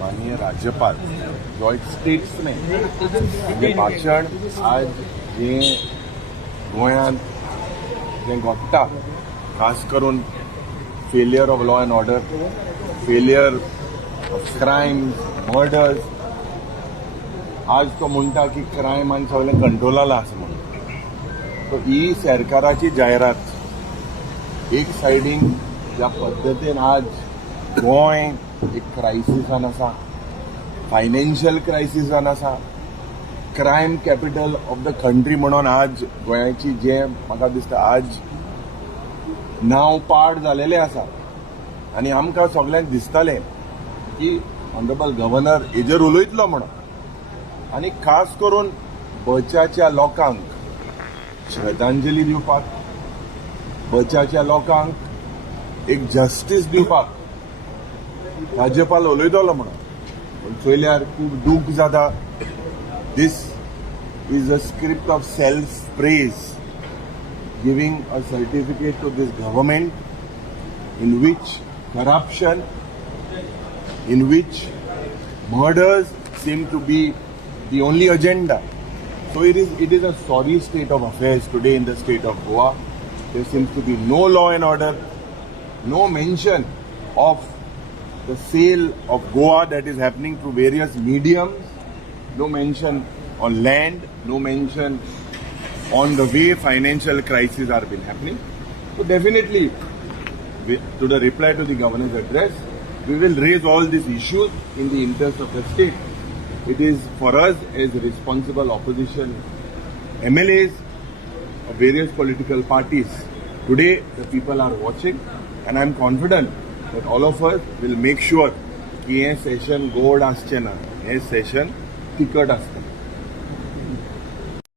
माननीय राज्यपाल जो एक स्टेट्समॅन म्हणजे भाशण आज जे गोंयांत जें घडटा खास करून failure of law and order, failure of crime, murders, आज तो म्हणटा की क्रायम आनी सगळें कंट्रोलाला आसा म्हणून. तो ही सरकाराची जायरात एक सायडीन ज्या पद्दतीन आज गोंय एक क्रायसिसान आसा, फायनान्शियल क्रायसिसान आसा, crime capital of the country म्हणून आज गोंयाची जे म्हाका दिसता आज नांव पाड जालेलें आसा. आनी आमकां सगळ्यांक दिसतालें की ऑनरेबल गव्हर्नर हेजेर उलयतलो म्हणून. आनी खास करून बचाच्या लोकांक श्रद्धांजली दिवपाक, बचाच्या लोकांक एक जस्टीस दिवपाक राज्यपाल उलयतलो म्हणून चोयल्यार खूब दूख जाता. This is a script of self praise, giving a certificate to this government in which corruption, in which murders seem to be the only agenda. So it is a sorry state of affairs today in the state of Goa. There seems to be no law and order, no mention of the sale of Goa that is happening through various mediums, no mention on land, no mention on the way financial crises are been happening. So definitely, to the reply to the governor's address, we will raise all these issues in the interest of the state. It is for us as responsible opposition MLAs of various political parties. Today, the people are watching, and I am confident that all of us will make sure कि हे session गोड आसचें ना, हे session तिखट आसता.